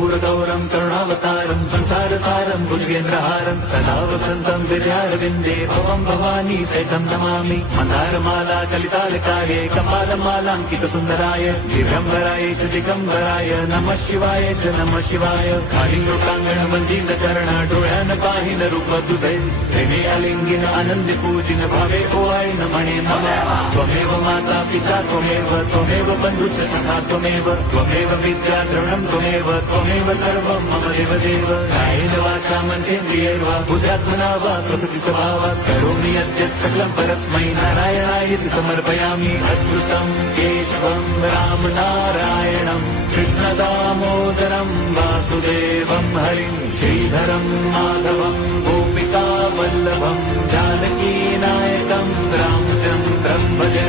कर्पूरगौरं करुणावतारं संसारसारं भुजगेन्द्रहारं सदा वसन्तं विद्यारविन्दे भवं भवानी सहितं नमामि। मन्दारमाला कलितालकार्ये कपालमालाङ्कितसुन्दराय दिव्यम्बराय च दिगम्बराय नमः शिवाय च नमः शिवाय। कालिङ्गोटाङ्गण मन्दिरचरण डोळ्यान पाहिन रूप तुझे प्रेमे अलिंगिन आनंदी पूजिन भावे ओवाळीन म्हणे नमः। त्वमेव माता पिता त्वमेव बन्धुश्च सखा त्वमेव विद्या द्रविणं त्वमेव सर्वं मम देवदेव। कायेन वाचा मनसेन्द्रियैर्वा बुद्ध्यात्मना वा प्रकृति स्वभावात् करोमि यद्यत् सकलं परस्मै नारायणायेति समर्पयामि। अच्युतं केशवं राम नारायणं कृष्णदामोदरं वासुदेवं हरिं श्रीधरं माधवं गोपिका वल्लभं जानकी नायकं रामचन्द्रं भजे।